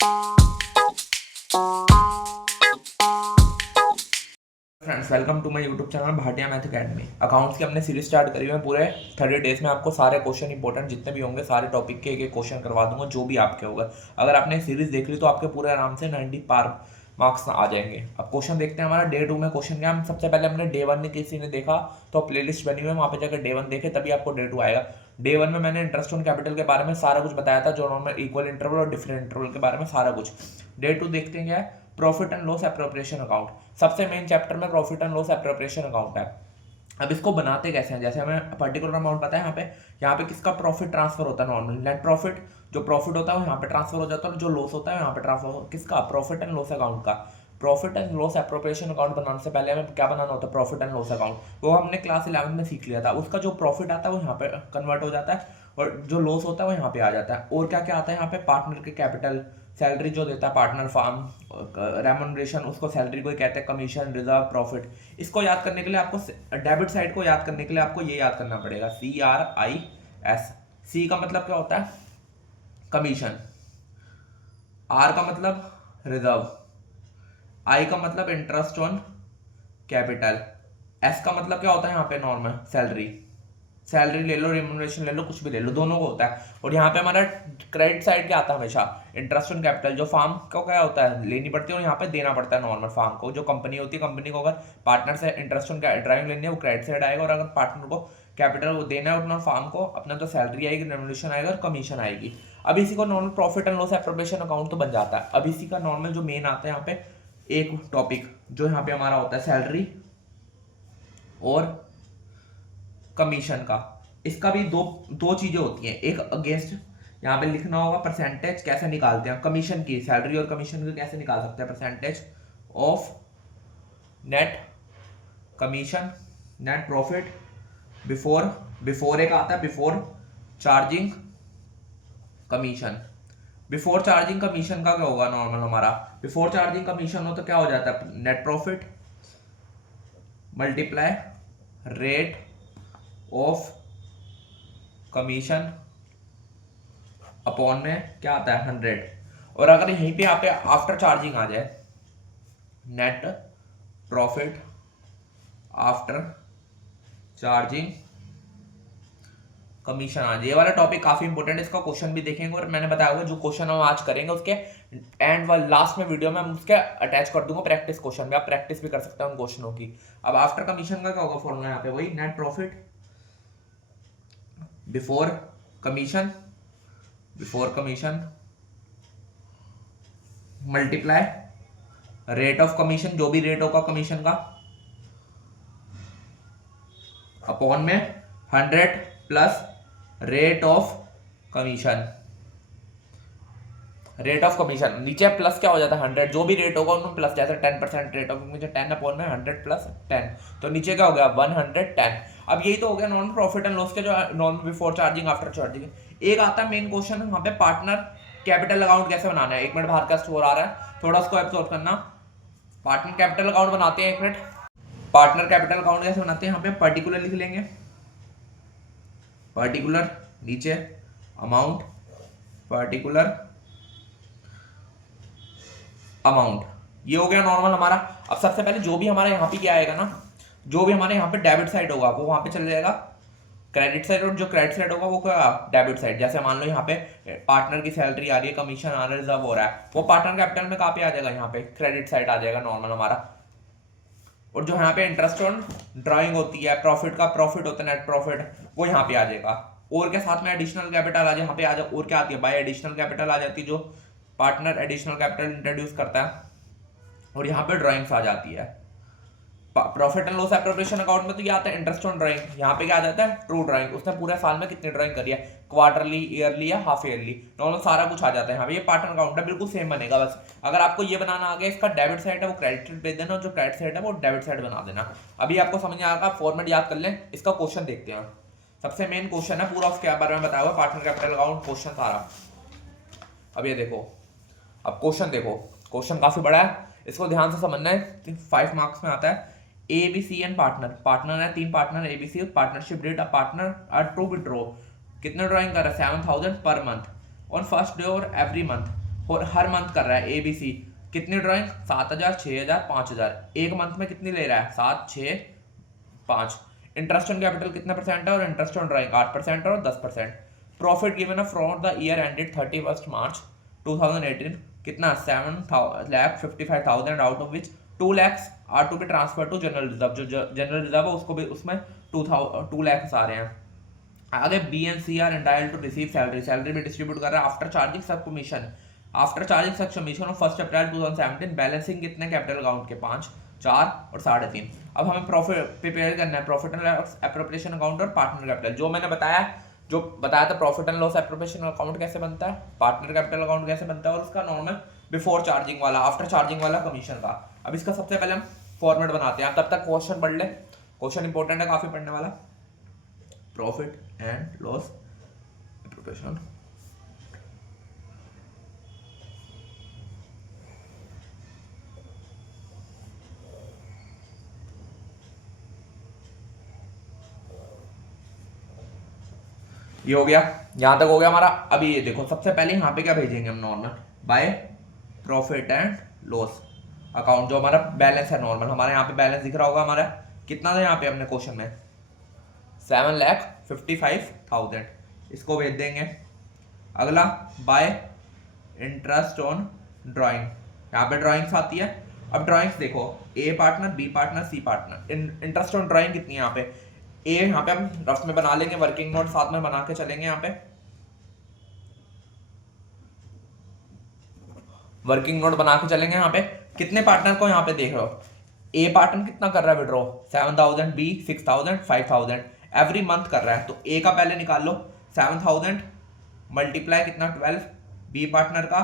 Friends, welcome to my YouTube channel Bhatia math academy. Accounts की हमने series start करी हुई है। पूरे 30 डेज में आपको सारे क्वेश्चन इंपॉर्टेंट जितने भी होंगे सारे टॉपिक के एक क्वेश्चन करवा दूंगा, जो भी आपके होगा। अगर आपने सीरीज देख ली तो आपके पूरे आराम से 90 पार मार्क्स आ जाएंगे। अब क्वेश्चन देखते हैं। हमारा डे 2 में क्वेश्चन क्या, हम सबसे पहले हमने डे 1 में किसी ने देखा तो प्लेलिस्ट बनी हुई है, वहाँ पे जाकर डे 1 देखे तभी आपको डे 2 आएगा। डे 1 में मैंने इंटरेस्ट ऑन कैपिटल के बारे में सारा कुछ बताया था, जो नॉर्मल इक्वल इंटरवल और डिफरेंट इंटरवल के बारे में सारा कुछ। डे 2 देखते हैं क्या है, profit and loss appropriation account. सबसे मेन चैप्टर में profit and loss appropriation account है। अब इसको बनाते कैसे हैं, जैसे हमें पर्टिकुलर अमाउंट पता है, यहाँ पे किसका प्रॉफिट ट्रांसफर होता है, नॉर्मल नेट प्रॉफिट जो प्रॉफिट होता है वो यहाँ पे ट्रांसफर हो जाता है, और जो लॉस होता है यहाँ पे ट्रांसफर हो किसका, प्रॉफिट एंड लॉस अकाउंट का। Profit and loss appropriation account बनाने से पहले हमें क्या बनाना होता है, प्रॉफिट एंड लॉस अकाउंट। वो हमने क्लास 11 में सीख लिया था। उसका जो प्रॉफिट आता है वो यहाँ पे कन्वर्ट हो जाता है, और जो लॉस होता है वो यहाँ पे आ जाता है। और क्या क्या आता है यहाँ पे, पार्टनर के कैपिटल, सैलरी जो देता है पार्टनर फार्म, रेमुनरेशन उसको सैलरी को ही कहते हैं, कमीशन, रिजर्व, प्रॉफिट। इसको याद करने के लिए आपको डेबिट साइड को याद करने के लिए आपको ये याद करना पड़ेगा, CRIS। सी का मतलब क्या होता है, कमीशन। आर का मतलब रिजर्व। आई का मतलब इंटरेस्ट ऑन कैपिटल। एस का मतलब क्या होता है यहाँ पे, नॉर्मल सैलरी। सैलरी ले लो, रिम्यूनरेशन ले लो, कुछ भी ले लो, दोनों को होता है। और यहाँ पे हमारा क्रेडिट साइड क्या आता है हमेशा, इंटरेस्ट ऑन कैपिटल। जो फार्म को क्या होता है, लेनी पड़ती है, और यहाँ पे देना पड़ता है नॉर्मल फार्म को। जो कंपनी होती है, कंपनी को अगर पार्टनर से इंटरेस्ट ऑन ड्राइविंग लेनी है वो क्रेडिट साइड आएगा, और अगर पार्टनर को कैपिटल वो देना है अपना फार्म को, अपना तो सैलरी आएगी, रेम्यूनरेशन आएगा और कमीशन आएगी। अब इसी को normal profit and loss appropriation account तो बन जाता है। अब इसी का नॉर्मल जो मेन आता है यहाँ पे एक टॉपिक, जो यहाँ पे हमारा होता है सैलरी और कमीशन का। इसका भी दो दो चीजें होती हैं, एक अगेंस्ट, यहाँ पे लिखना होगा परसेंटेज कैसे निकालते हैं कमीशन की, सैलरी और कमीशन की कैसे निकाल सकते हैं, percentage of net commission, net profit before, before एक आता है before charging commission. Before charging commission का क्या होगा, नॉर्मल हमारा बिफोर चार्जिंग कमीशन हो तो क्या हो जाता है, net profit multiply rate of commission upon में क्या आता है, 100। और अगर यहीं पे आप आफ्टर चार्जिंग आ जाए, net profit after charging commission आ जाए। ये वाला टॉपिक काफी इंपॉर्टेंट है, इसका क्वेश्चन भी देखेंगे। और मैंने बताया हुआ जो क्वेश्चन हम आज करेंगे उसके एंड वाल लास्ट में वीडियो में हम उसके अटैच कर दूंगा प्रैक्टिस क्वेश्चन में, आप प्रैक्टिस भी कर सकते हैं उन क्वेश्चनों की। अब आफ्टर कमीशन का क्या होगा फॉर्मूला, यहाँ पे वही net profit before commission, before commission multiply rate of commission, जो भी रेट होगा कमीशन का, अपॉन में 100 plus rate of commission. Rate of commission नीचे प्लस क्या हो जाता है, 100, जो भी रेट होगा उनमें प्लस, जैसे 10% रेट ऑफ कमीशन 10 अपॉन में 100 प्लस 10, तो नीचे क्या हो गया 110। अब यही तो हो गया नॉर्मल प्रॉफिट एंड लॉस के, जो normal before charging after charging. एक आता है मेन क्वेश्चन, वहां पे पार्टनर कैपिटल अकाउंट कैसे बनाना है। 1 मिनट बाहर का स्टोर आ रहा है, थोड़ा उसको एब्सॉर्ब करना। पार्टनर कैपिटल अकाउंट बनाते हैं, 1 मिनट। पार्टनर कैपिटल अकाउंट कैसे बनाते हैं, यहाँ पे पर्टिकुलर लिख लेंगे, पर्टिकुलर नीचे अमाउंट, पर्टिकुलर अमाउंट, ये हो गया नॉर्मल हमारा। अब सबसे पहले जो भी हमारे यहाँ पे क्या आएगा ना, जो भी हमारे यहाँ पे डेबिट साइड होगा वो वहां पे चले जाएगा क्रेडिट साइड, और जो क्रेडिट साइड होगा वो क्या, डेबिट साइड। जैसे मान लो यहाँ पे पार्टनर की सैलरी आ रही है, कमीशन आ रहा है, रिजर्व हो रहा है, वो पार्टनर कैपिटल में कहाँ पे आ जाएगा, यहाँ पे क्रेडिट साइड आ जाएगा नॉर्मल हमारा। और जो यहाँ पे इंटरेस्ट ऑन ड्राइंग होती है, प्रॉफिट का प्रॉफिट होता है नेट प्रॉफिट, वो यहाँ पे आ जाएगा। और के साथ में एडिशनल कैपिटल आ जाए, यहाँ पे आ जाए। और क्या आती है, बाय एडिशनल कैपिटल आ जाती है, जो पार्टनर एडिशनल कैपिटल इंट्रोड्यूस करता है, और यहाँ पे ड्राइंग्स आ जाती है। Profit and loss appropriation account में तो ये आता है इंटरेस्ट ऑन ड्राइंग, यहाँ पे क्या आ जाता है, ट्रू ड्राइंग, उसने पूरे साल में कितनी ड्राइंग करी है, क्वार्टरली, ईयरली या हाफ ईयरली, नॉर्मल सारा कुछ आ जाता है यहाँ पे। ये पार्टनर अकाउंट है, बिल्कुल सेम बनेगा। बस अगर आपको ये बनाना आ गया, इसका डेबिट साइड है वो क्रेडिट भेज देना, और जो क्रेडिट साइड है वो डेबिट साइड बना देना। अभी आपको समझ आ रहा, फॉर्मेट याद कर लें। इसका क्वेश्चन देखते हैं, सबसे मेन क्वेश्चन है, पूरा उसके बारे में बताया हुआ, पार्टनर कैपिटल अकाउंट क्वेश्चन सारा। अब ये देखो, अब क्वेश्चन देखो, क्वेश्चन काफी बड़ा है, इसको ध्यान से समझना है। 5 मार्क्स में आता है। A B C and partner, partner है 3 partner A B C, partnership deed, partner are to withdraw, कितने ड्राइंग कर रहा है, 7000 per month on first day और एवरी मंथ, और हर मंथ कर रहा है ABC। कितनी ड्राइंग? 7,000, 6,000, 5,000। एक मंथ में कितनी ले रहा है? 7, 6, 5। इंटरेस्ट ऑन कैपिटल कितना परसेंट है? और इंटरेस्ट ऑन ड्राइंग 8% और 10%। Profit given from the year ended 31 March 2018 कितना? 7,55,000 out of which 2 lakhs are to be transfer to general reserve. जो जनरल रिजर्व है उसको भी उसमें 2 lakhs आ रहे हैं। आगे BNC are entitled to receive salary, salary भी डिस्ट्रीब्यूट कर रहा है आफ्टर चार्जिंग सब कमीशन। आफ्टर चार्जिंग सब कमीशन ऑफ 1 अप्रैल 2017 बैलेंसिंग कितने कैपिटल अकाउंट के? 5, 4 और 3.5। अब हमें प्रॉफिट प्रिपेयर करना है, profit and loss appropriation account और पार्टनर कैपिटल। जो मैंने बताया था profit and loss appropriation account कैसे बनता है, पार्टनर कैपिटल अकाउंट कैसे बनता है, और उसका नॉर्मल बिफोर चार्जिंग वाला, आफ्टर चार्जिंग वाला कमीशन का। अब इसका सबसे पहले हम फॉर्मेट बनाते हैं। आप तब तक क्वेश्चन पढ़ ले, क्वेश्चन इंपॉर्टेंट है काफी पढ़ने वाला। प्रॉफिट एंड लॉस एप्रोप्रिएशन, ये हो गया, यहां तक हो गया हमारा। अभी ये देखो सबसे पहले यहाँ पे क्या भेजेंगे हम? Normal by profit and loss account, जो हमारा बैलेंस है नॉर्मल। हमारे यहाँ पे बैलेंस दिख रहा होगा हमारा, कितना था यहाँ पे अपने क्वेश्चन में? 7,55,000, इसको भेज देंगे। अगला बाय इंटरेस्ट ऑन ड्राइंग, यहाँ पे ड्राइंग्स आती है। अब ड्राइंग्स देखो, A partner, B partner, C partner. Interest on drawing कितनी है यहाँ पे? ए यहाँ पे हम रफ में बना लेंगे, वर्किंग नोट साथ में बना के चलेंगे। यहाँ पे वर्किंग नोट बना के चलेंगे। यहाँ पे कितने पार्टनर को यहाँ पे देख रहे हो? ए पार्टनर कितना कर रहा है विड्रॉ? 7,000, B 6,000, 5,000 एवरी मंथ कर रहा है। तो ए का पहले निकाल लो, 7,000 मल्टीप्लाई कितना? 12। बी पार्टनर का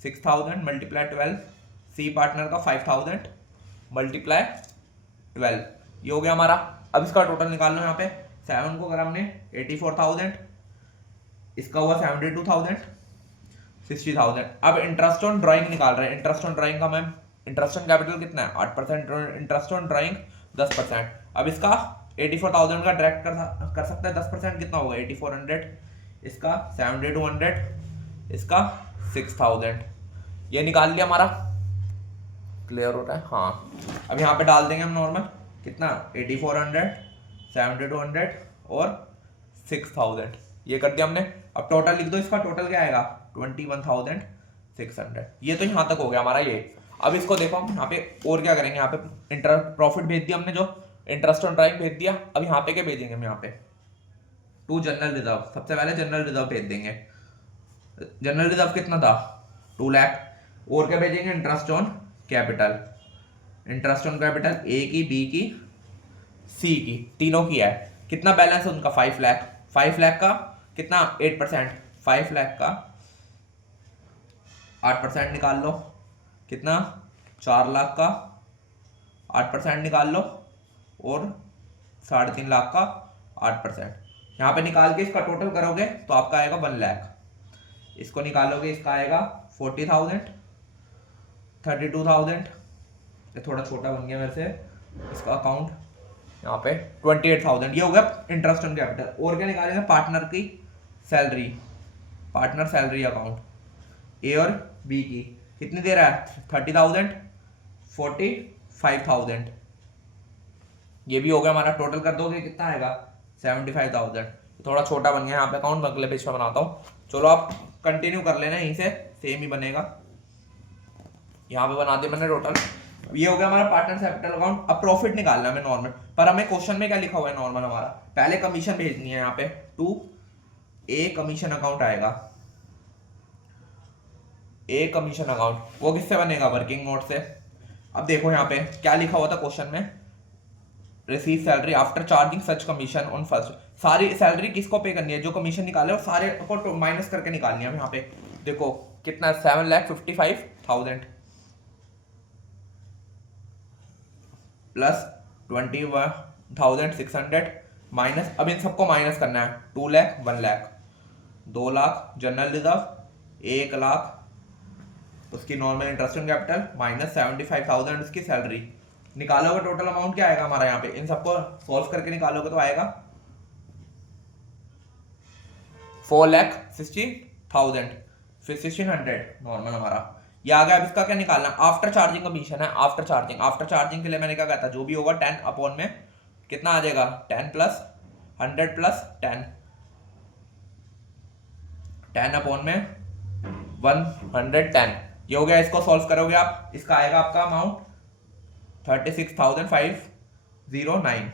6,000 मल्टीप्लाई 12। सी पार्टनर का 5,000 मल्टीप्लाई 12। ये हो गया हमारा। अब इसका टोटल निकाल लो। यहाँ पे 7 को अगर हमने 84,000, इसका हुआ 72,000, 60,000। अब इंटरेस्ट ऑन ड्राइंग निकाल रहे हैं। इंटरेस्ट ऑन ड्राइंग का मैम, इंटरेस्ट ऑन कैपिटल कितना है? 8%, इंटरेस्ट ऑन ड्राइंग 10%। अब इसका 84,000 का डायरेक्ट कर सकते हैं 10%, कितना होगा? 8400, इसका 7200, इसका 6000। ये निकाल लिया हमारा, क्लियर हो रहा है? हाँ। अब यहाँ पे डाल देंगे हम नॉर्मल, कितना? 8400, 7200 और 6000। ये कर दिया हमने। अब टोटल लिख दो, इसका टोटल क्या आएगा? 21,600। ये तो यहाँ तक हो गया हमारा ये। अब इसको देखो हम यहाँ पे और क्या करेंगे। यहाँ पे प्रॉफिट भेज दिया हमने, जो इंटरेस्ट ऑन ड्राइंग भेज दिया। अब यहाँ पे क्या भेजेंगे हम? यहाँ पे टू जनरल रिजर्व, सबसे पहले जनरल रिजर्व भेज देंगे। जनरल रिजर्व कितना था? 2 लाख। और क्या भेजेंगे? Interest on capital. Interest on capital A की, बी की, सी की, तीनों की है। कितना बैलेंस है उनका? 5 लाख। 5 लाख का कितना? 8%। 5 लाख का 8% निकाल लो, कितना? 4 लाख का 8% निकाल लो, और 3.5 लाख का 8%। यहाँ पे निकाल के इसका टोटल करोगे तो आपका आएगा 1 लाख। इसको निकालोगे, इसका आएगा 40,000, 32,000। ये थोड़ा छोटा बन गया मेरे से, इसका अकाउंट यहाँ पे 28,000। ये हो गया इंटरेस्ट ऑन कैपिटल। और क्या निकालेंगे? पार्टनर की सैलरी, पार्टनर सैलरी अकाउंट। ए और बी की कितनी दे रहा है? 30,000, 45,000। ये भी हो गया हमारा। टोटल कर दोगे कितना आएगा? 75,000। थोड़ा छोटा बन गया यहाँ पे अकाउंट, अगले पेज पे बनाता हूँ। चलो आप कंटिन्यू कर लेना, यहीं से सेम ही बनेगा। यहाँ पे बना दिया मैंने टोटल। ये हो गया हमारा पार्टनर कैपिटल अकाउंट। अब प्रॉफिट निकालना है हमें नॉर्मल, पर हमें क्वेश्चन में क्या लिखा हुआ है नॉर्मल? हमारा पहले कमीशन भेजनी है। यहाँ पे टू ए कमीशन अकाउंट आएगा, ए कमीशन अकाउंट। वो किससे बनेगा? वर्किंग नोट से। अब देखो यहाँ पे क्या लिखा हुआ था क्वेश्चन में? Receive salary after charging such commission on first. सारी सैलरी किसको पे करनी है? जो कमीशन निकाले और सारे को माइनस करके निकालनी है। यहाँ पे देखो कितना? 7,55,000 प्लस 21,600 माइनस, अब इन सबको माइनस करना है। 2 लाख, 1 लाख, 2 लाख जनरल रिजर्व, 1 लाख उसकी normal interest on capital, minus 75,000 उसकी सैलरी। निकालोगे टोटल अमाउंट क्या आएगा हमारा? यहाँ पे इन सबको सॉल्व करके निकालोगे तो आएगा 4,60,000। 1500 नॉर्मल हमारा ये आ गया। अब इसका क्या निकालना, आफ्टर चार्जिंग कमीशन है। आफ्टर चार्जिंग के लिए मैंने क्या कहा था, जो भी होगा 10 अपॉन में कितना आ जाएगा, 10 प्लस 100 प्लस 10, 10 अपॉन में 110, ये हो गया। इसको सॉल्व करोगे आप, इसका आएगा आपका अमाउंट 36,509,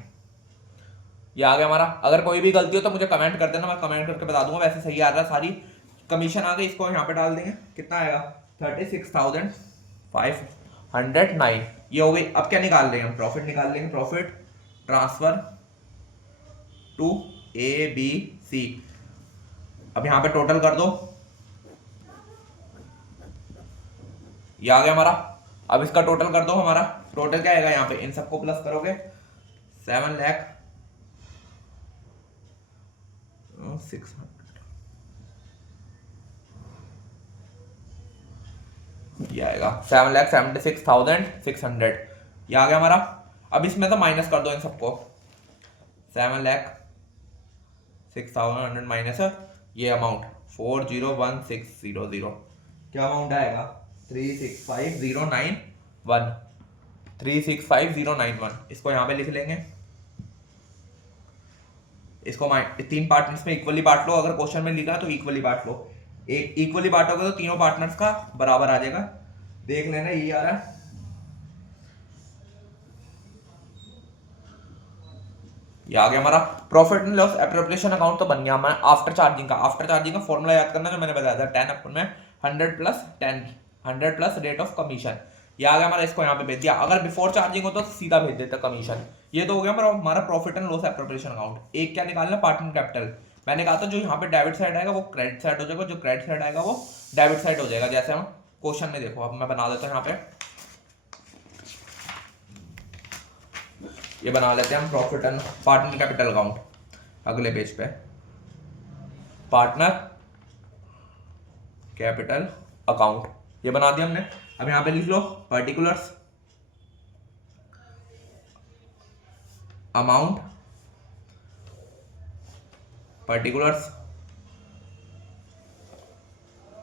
ये आ गया हमारा। अगर कोई भी गलती हो तो मुझे कमेंट कर देना, मैं कमेंट करके बता दूंगा। वैसे सही आ रहा है, सारी कमीशन आ गई। इसको यहाँ पे डाल देंगे, कितना आएगा 36,509, ये हो गई। अब क्या निकाल लेंगे हम, प्रॉफिट निकाल लेंगे। Profit transfer to ABC। अब यहाँ पे टोटल कर दो, ये आ गया हमारा। अब इसका टोटल कर दो, हमारा टोटल क्या आएगा, यहाँ पे इन सबको प्लस करोगे 7,600, ये आएगा 7,76,600, ये आ गया हमारा। अब इसमें तो माइनस कर दो इन सबको, 7,06,100 माइनस ये अमाउंट 401,600, क्या अमाउंट आएगा 365,091, 365,091। इसको यहाँ पे लिख लेंगे, इसको तीन पार्टनर्स में इक्वली बांट लो। अगर क्वेश्चन में लिखा तो इक्वली बांट लो, एक इक्वली बांटोगे तो तीनों पार्टनर्स का बराबर आ जाएगा। देख लेना, यही आ रहा है। ये आ गया हमारा profit and loss appropriation account तो बन गया हमारा। आफ्टर चार्जिंग का फॉर्मूला याद करना जो मैंने बताया था, 10 अपन में 100 plus 10, 100 plus rate of commission, ये आ गया हमारा। इसको यहाँ पे भेज दिया। अगर बिफोर चार्जिंग हो तो सीधा भेज देता कमीशन। ये तो हो गया हमारा profit and loss appropriation account. एक क्या निकालना, पार्टनर कैपिटल। मैंने कहा था जो यहाँ पे डेबिट साइड आएगा वो क्रेडिट साइड हो जाएगा, जो क्रेडिट साइड आएगा वो डेबिट साइड हो जाएगा। जैसे हम क्वेश्चन में देखो, अब मैं बना देता हूँ यहाँ पे, ये बना लेते हैं हम profit and partner capital account. अगले पेज पे पार्टनर कैपिटल अकाउंट ये बना दिया हमने। अब यहाँ पे लिख लो particulars amount, particulars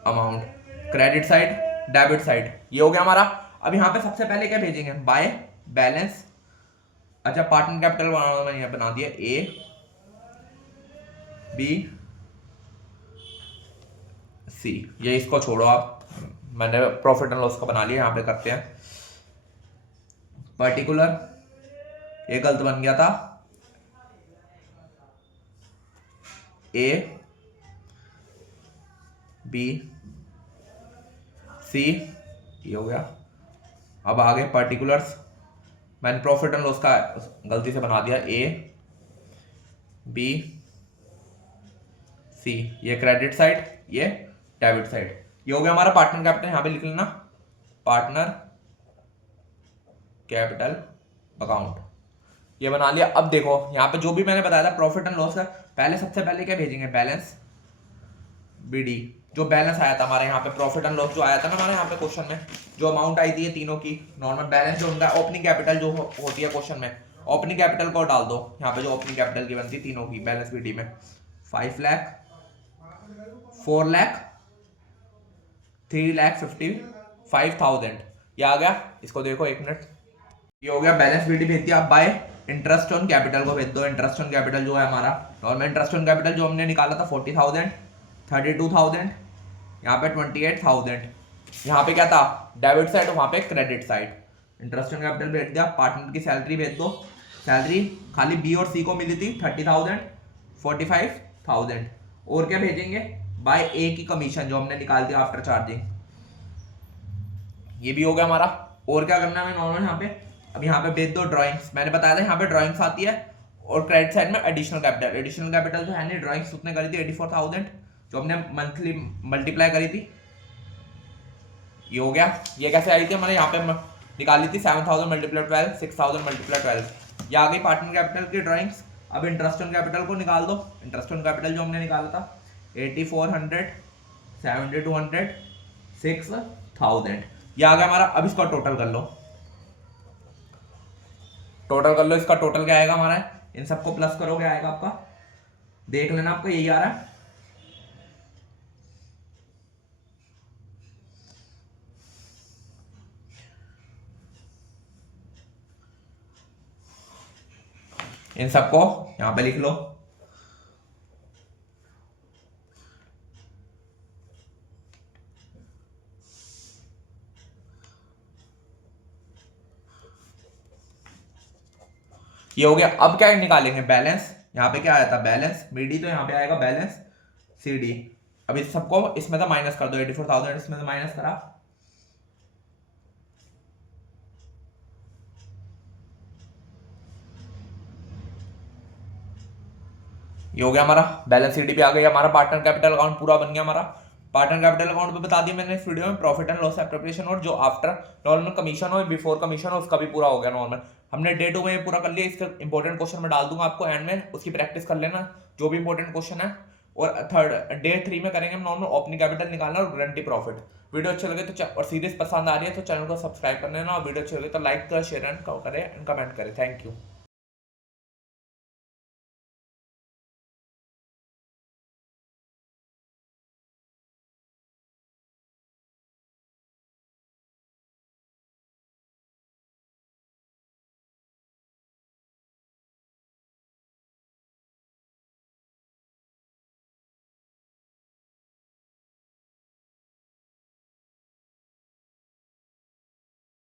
amount, credit side debit side, ये हो गया हमारा। अब यहाँ पे सबसे पहले क्या भेजेंगे, बाय बैलेंस। अच्छा, पार्टनर कैपिटल मैंने यहाँ बना दिया ABC, ये इसको छोड़ो आप, मैंने प्रॉफिट एंड लॉस का बना लिया। यहाँ पे करते हैं पर्टिकुलर, ये गलत बन गया था, ABC, ये हो गया। अब आगे पर्टिकुलर्स, मैंने प्रॉफिट एंड लॉस का गलती से बना दिया ABC, ये क्रेडिट साइड, ये डेबिट साइड, ये हो गया हमारा पार्टनर कैपिटल। यहाँ पे लिख लेना पार्टनर कैपिटल अकाउंट, ये बना लिया। अब देखो यहाँ पे जो भी मैंने बताया था प्रॉफिट एंड लॉस का, पहले सबसे पहले क्या भेजेंगे, बैलेंस BD, जो बैलेंस आया था हमारे यहाँ पे, प्रॉफिट एंड लॉस जो आया था ना हमारे यहाँ पे क्वेश्चन में, जो अमाउंट आई थी ये तीनों की, नॉर्मल बैलेंस जो उनका ओपनिंग कैपिटल जो होती है क्वेश्चन में, ओपनिंग कैपिटल को डाल दो यहाँ पे, जो ओपनिंग कैपिटल की बनती है तीनों की बैलेंस BD में, 5 लाख, 4 लाख, 3,55,000, ये आ गया। इसको देखो एक मिनट, ये हो गया बैलेंस BD भेज दिया। आप बाय इंटरेस्ट ऑन कैपिटल को भेज दो। इंटरेस्ट ऑन कैपिटल जो है हमारा नॉर्मल इंटरेस्ट ऑन कैपिटल जो हमने निकाला था 40,000, 32,000, यहाँ पे 28,000, यहाँ पे क्या था डेबिट साइड, वहाँ पे credit side. Interest on capital भेज दिया। पार्टनर की सैलरी भेज दो, सैलरी खाली B और C को मिली थी 30,000, 45,000। और क्या भेजेंगे, बाय A की कमीशन जो हमने निकाल दिया आफ्टर चार्जिंग, ये भी हो गया हमारा। और क्या करना है नॉर्मल यहाँ पे, अब यहाँ पे भेज दो ड्राइंग्स। मैंने बताया था यहाँ पे ड्राइंग्स आती है, और क्रेडिट साइड में एडिशनल कैपिटल। एडिशनल कैपिटल जो है नहीं, ड्राइंग्स उतने करी थी 84,000 जो हमने मंथली मल्टीप्लाई करी थी, ये हो गया। ये कैसे आई थी हमारे यहाँ पे निकाली थी 7,000 मल्टीप्लाई 12, 6,000 मल्टीप्लाई 12, ये आ गई पार्टनर कैपिटल की ड्राइंग्स। अब इंटरेस्ट ऑन कैपिटल को निकाल दो। इंटरेस्ट ऑन कैपिटल जो हमने निकाला था 8,400, 7,200, 6,000, ये आ गया हमारा। अब इसका टोटल कर लो, टोटल कर लो। इसका टोटल क्या आएगा हमारा, इन सबको प्लस करोगे आएगा आपका, देख लेना आपका यही आ रहा है इन सबको यहाँ पे लिख लो। ये हो गया। अब क्या निकालेंगे, बैलेंस। यहाँ पे क्या आया था, बैलेंस बीडी, तो यहाँ पे आएगा बैलेंस सीडी। अब इस सबको इसमें से माइनस कर दो, 84,000 इसमें से माइनस करा, ये हो गया हमारा बैलेंस सीडी पे आ गया हमारा पार्टनर कैपिटल अकाउंट पूरा बन गया हमारा। पार्टनर कैपिटल अकाउंट पे बता दिया मैंने इस वीडियो में, प्रॉफिट एंड लॉस एप्रोप्रिएशन और जो आफ्टर नॉर्मल कमीशन हो बिफोर कमीशन हो उसका भी पूरा हो गया नॉर्मल। हमने डे 2 में पूरा कर लिया। इसका इंपॉर्टेंट क्वेश्चन मैं डाल दूंगा आपको एंड में, उसकी प्रैक्टिस कर लेना जो भी इंपॉर्टेंट क्वेश्चन है। और थर्ड डे 3 में करेंगे नॉर्मल ओपनिंग कैपिटल निकालना और गारंटी प्रॉफिट। वीडियो अच्छे लगे तो और सीरीज पसंद आ रही है तो चैनल को सब्सक्राइब कर लेना, और वीडियो अच्छी लगे तो लाइक करें, शेयर एंड करें एंड कमेंट करें। Thank you.